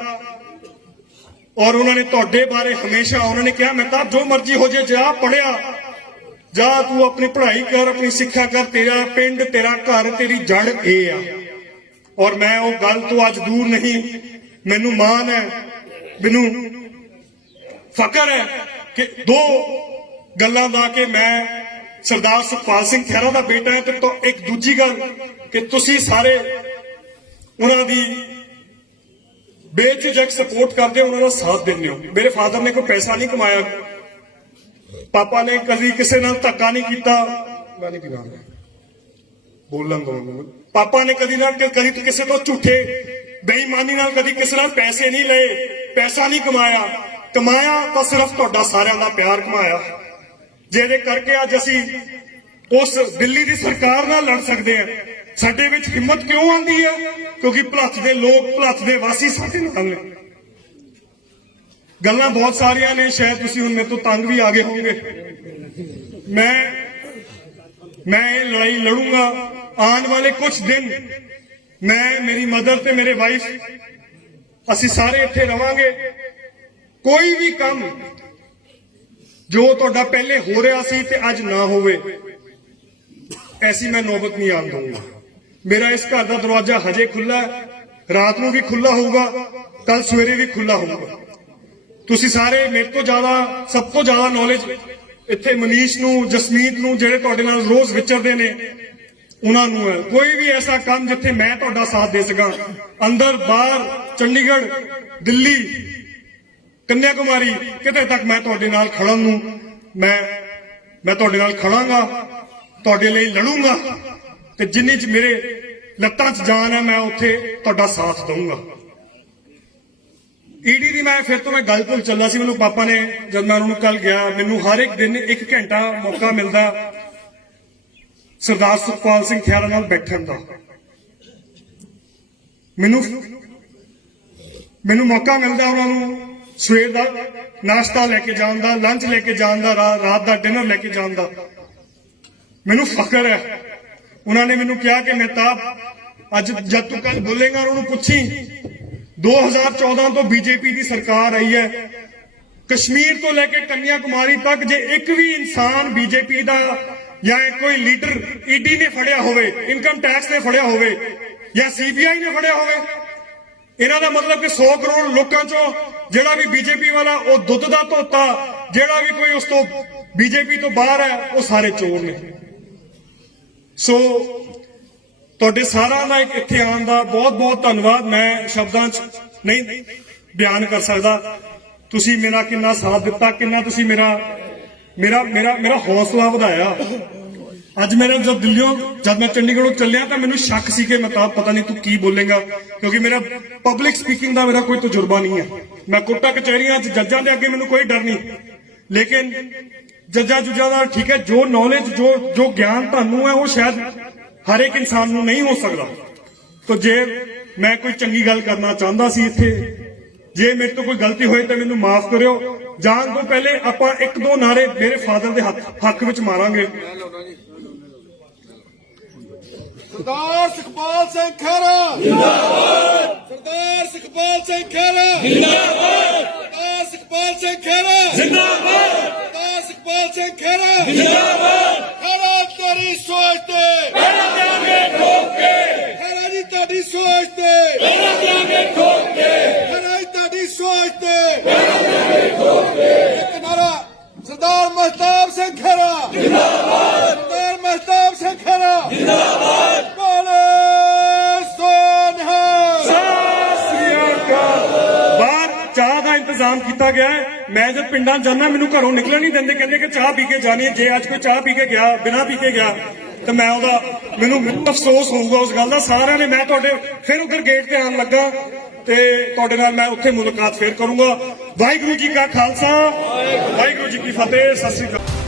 और उन्होंने तुहाडे बारे हमेशा उन्होंने कहा मेहताब जो मर्जी हो जाए, जा पढ़िया, जा तू अपनी पढ़ाई कर, अपनी सिक्ख्या कर, तेरा पिंड, तेरा घर, तेरी जड़ ए आ। और मैं वो गल तो अज दूर नहीं, मैनू मान है, मैनू फकर है कि 2 गल्लां दा के मैं सरदार सुखपाल सिंह खैरा का बेटा है। तो एक दूजी गल कि तुसी सारे उन्हां दी बेझिझक सपोर्ट करते हो, उन्हां दा साथ देंदे हो। मेरे फादर ने कोई पैसा नहीं कमाया, पापा ने कभी किसी नाल धक्का नहीं किया। मैं नहीं पीना बोलन दो। पापा ने कभी किसी तो झूठे बेईमानी नाल कभी किसी नाल पैसे नहीं ले, पैसा नहीं कमाया। कमाया तो सिर्फ तुहाडा सारिआं दा प्यार कमाया, ਜਿਹਦੇ करके अज असी उस दिल्ली की सरकार नाल लड़ सकते हैं। साडे विच हिम्मत क्यों आती है? क्योंकि भलच दे लोग, भलच दे वासी साडे नाल ने। गल्लां बहुत सारियां ने, शायद तुसीं हुण मेरे तो तंग भी आ गए होंगे। मैं ये लड़ाई लड़ूंगा। आने वाले कुछ दिन मैं, मेरी मदर ते मेरे वाइफ असी सारे इत्थे रवांगे। कोई भी काम जो तुहाडा पहले हो रहा सी ते अज ना होवे, ऐसी मैं नौबत नहीं आन दूंगा। मेरा इस घर का दरवाजा हजे खुला, रात को भी खुला होगा, कल सवेरे भी खुला होगा। तुसी सारे मेरे तो ज्यादा, सब तो ज्यादा नॉलेज इत्थे मनीष नूं, जसमीत नूं, जिहड़े तुहाडे नाल रोज विचरदे ने, उन्हां नूं है। कोई भी ऐसा काम जिथे मैं तुहाडा साथ दे सकां, अंदर बाहर, चंडीगढ़, दिल्ली, कन्याकुमारी, किते तक मैं तुहाडे नाल खड़न नूं, मैं तुहाडे नाल खड़ांगा, तुहाडे लई लड़ूंगा, ते जिन्नी च मेरे लत्तां च जान है मैं उत्थे तुहाडा साथ दूंगा। ईडी दी मैं फिर तो मैं गल भुल चला सी। मैनूं पापा ने, जब मैं उन्होंने कल गया, मैनूं हर एक दिन 1 घंटा मौका मिलता सरदार सुखपाल सिंह खैरा नाल बैठण दा। ਮੈਨੂੰ ਮੌਕਾ ਮਿਲਦਾ ਉਹਨਾਂ ਨੂੰ ਸਵੇਰ ਦਾ ਨਾਸ਼ਤਾ ਲੈ ਕੇ ਜਾਣ ਦਾ, ਲੰਚ ਲੈ ਕੇ ਜਾਣ ਦਾ, ਰਾਤ ਦਾ ਡਿਨਰ ਲੈ ਕੇ ਜਾਣ ਦਾ ਮੈਨੂੰ ਫਖਰ ਹੈ। ਉਹਨਾਂ ਨੇ ਮੈਨੂੰ ਕਿਹਾ ਕਿ ਮਹਿਤਾਬ ਅੱਜ ਜਦ ਤੂੰ ਕੱਲ ਬੋਲੇਗਾ ਉਹਨਾਂ ਨੂੰ ਪੁੱਛੀ 2014 ਤੋਂ ਬੀਜੇਪੀ ਦੀ ਸਰਕਾਰ ਆਈ ਹੈ, ਕਸ਼ਮੀਰ ਤੋਂ ਲੈ ਕੇ ਕੰਨਿਆ ਕੁਮਾਰੀ ਤੱਕ ਜੇ ਇੱਕ ਵੀ ਇਨਸਾਨ ਬੀਜੇਪੀ ਦਾ ਜਾਂ ਕੋਈ ਲੀਡਰ ਈਡੀ ਨੇ ਫੜਿਆ ਹੋਵੇ, ਇਨਕਮ ਟੈਕਸ ਨੇ ਫੜਿਆ ਹੋਵੇ ਜਾਂ ਸੀਬੀਆਈ ਨੇ ਫੜਿਆ ਹੋਵੇ, ਇਹਨਾਂ ਦਾ ਮਤਲਬ ਕਿ 100 ਕਰੋੜ ਲੋਕਾਂ ਚੋਂ ਜਿਹੜਾ ਵੀ ਬੀਜੇਪੀ ਵਾਲਾ ਉਹ ਦੁੱਧ ਦਾ ਧੋਤਾ, ਜਿਹੜਾ ਵੀ ਕੋਈ ਉਸ ਤੋਂ ਬੀਜੇਪੀ ਤੋਂ ਬਾਹਰ ਹੈ ਉਹ ਸਾਰੇ ਚੋਰ ਨੇ। ਸੋ ਤੁਹਾਡੇ ਸਾਰਿਆਂ ਦਾ ਇੱਥੇ ਆਉਣ ਦਾ ਬਹੁਤ ਬਹੁਤ ਧੰਨਵਾਦ। ਮੈਂ ਸ਼ਬਦਾਂ 'ਚ ਨਹੀਂ ਬਿਆਨ ਕਰ ਸਕਦਾ ਤੁਸੀਂ ਮੇਰਾ ਕਿੰਨਾ ਸਾਥ ਦਿੱਤਾ, ਕਿੰਨਾ ਤੁਸੀਂ ਮੇਰਾ ਹੌਸਲਾ ਵਧਾਇਆ। ਅੱਜ ਮੇਰਾ ਜਦ ਮੈਂ ਚੰਡੀਗੜ੍ਹੋਂ ਚੱਲਿਆ ਤਾਂ ਮੈਨੂੰ ਸ਼ੱਕ ਸੀ ਕਿ ਮਹਿਤਾਬ ਪਤਾ ਨਹੀਂ ਤੂੰ ਕੀ ਬੋਲੇਗਾ, ਕਿਉਂਕਿ ਮੇਰਾ ਪਬਲਿਕ ਸਪੀਕਿੰਗ ਦਾ ਮੇਰਾ ਕੋਈ ਤਜਰਬਾ ਨਹੀਂ ਹੈ। ਮੈਂ ਕੋਰਟਾਂ ਕਚਹਿਰੀਆਂ 'ਚ ਜੱਜਾਂ ਦੇ ਅੱਗੇ ਮੈਨੂੰ ਕੋਈ ਡਰ ਨਹੀਂ, ਲੇਕਿਨ ਜੱਜਾਂ ਜੁੱਜਾਂ ਦਾ ਠੀਕ ਹੈ, ਜੋ ਨੌਲੇਜ ਜੋ ਗਿਆਨ ਤੁਹਾਨੂੰ ਹੈ ਉਹ ਸ਼ਾਇਦ ਹਰ ਇੱਕ ਇਨਸਾਨ ਨੂੰ ਨਹੀਂ ਹੋ ਸਕਦਾ। ਤਾਂ ਜੇ ਮੈਂ ਕੋਈ ਚੰਗੀ ਗੱਲ ਕਰਨਾ ਚਾਹੁੰਦਾ ਸੀ ਇੱਥੇ, ਜੇ ਮੇਰੇ ਤੋਂ ਕੋਈ ਗਲਤੀ ਹੋਏ ਤਾਂ ਮੈਨੂੰ ਮਾਫ ਕਰਿਓ। ਜਾਣ ਤੋਂ ਪਹਿਲੇ ਆਪਾਂ ਇੱਕ ਦੋ ਨਾਰੇ ਮੇਰੇ ਫਾਦਰ ਦੇ ਹੱਕ ਵਿੱਚ ਮਾਰਾਂਗੇ। ਸਰਦਾਰ ਸੁਖਪਾਲ ਸਿੰਘ ਖਹਿਰਾ ਜਿੰਦਾਬਾਦ, ਸਰਦਾਰ ਸੁਖਪਾਲ ਸਿੰਘ ਖਹਿਰਾ ਜਿੰਦਾਬਾਦ, ਸਰਦਾਰ ਸੁਖਪਾਲ ਸਿੰਘ ਖਹਿਰਾ ਜਿੰਦਾਬਾਦ, ਸਰਦਾਰ ਸੁਖਪਾਲ ਸਿੰਘ ਖਹਿਰਾ ਜਿੰਦਾਬਾਦ। ਖਹਿਰਾ ਤੇਰੀ ਸੋਚ ਤੇ ਪਹਿਰਾ ਦਿਆਂਗੇ ਠੋਕ ਕੇ, ਖਹਿਰਾ ਜੀ ਤੁਹਾਡੀ ਸੋਚ ਤੇ ਪਹਿਰਾ ਦਿਆਂਗੇ ਠੋਕ ਕੇ, ਖਹਿਰਾ ਜੀ ਤੁਹਾਡੀ ਸੋਚ ਤੇ ਪਹਿਰਾ ਦਿਆਂਗੇ ਠੋਕ ਕੇ। ਇੱਕ ਨਾਰਾ ਸਰਦਾਰ ਮਹਿਤਾਬ ਸਿੰਘ ਖਹਿਰਾ ਜਿੰਦਾਬਾਦ, ਸਰਦਾਰ ਮਹਿਤਾਬ ਸਿੰਘ ਖਹਿਰਾ ਜਿੰਦਾਬਾਦ। ਚਾਹ ਦਾ ਇੰਤਜ਼ਾਮ ਕੀਤਾ ਗਿਆ ਹੈ। ਮੈਂ ਜਦ ਪਿੰਡਾਂ ਜਾਣਾ ਮੈਨੂੰ ਘਰੋਂ ਨਿਕਲਣ ਨਹੀਂ ਦਿੰਦੇ, ਕਹਿੰਦੇ ਕਿ ਚਾਹ ਪੀ ਕੇ ਜਾਣੀ ਹੈ। ਜੇ ਅੱਜ ਕੋਈ ਚਾਹ ਪੀ ਕੇ ਗਿਆ, ਬਿਨਾਂ ਪੀ ਕੇ ਗਿਆ, ਤਾਂ ਮੈਨੂੰ ਅਫਸੋਸ ਹੋਊਗਾ ਉਸ ਗੱਲ ਦਾ। ਸਾਰਿਆਂ ਨੇ ਮੈਂ ਤੁਹਾਡੇ ਫਿਰ ਉਧਰ ਗੇਟ ਤੇ ਆਉਣ ਲੱਗਾ ਤੇ ਤੁਹਾਡੇ ਨਾਲ ਮੈਂ ਉੱਥੇ ਮੁਲਾਕਾਤ ਫੇਰ ਕਰੂੰਗਾ। ਵਾਹਿਗੁਰੂ ਜੀ ਕਾ ਖਾਲਸਾ, ਵਾਹਿਗੁਰੂ ਜੀ ਕੀ ਫਤਿਹ। ਸਤਿ ਸ੍ਰੀ ਅਕਾਲ।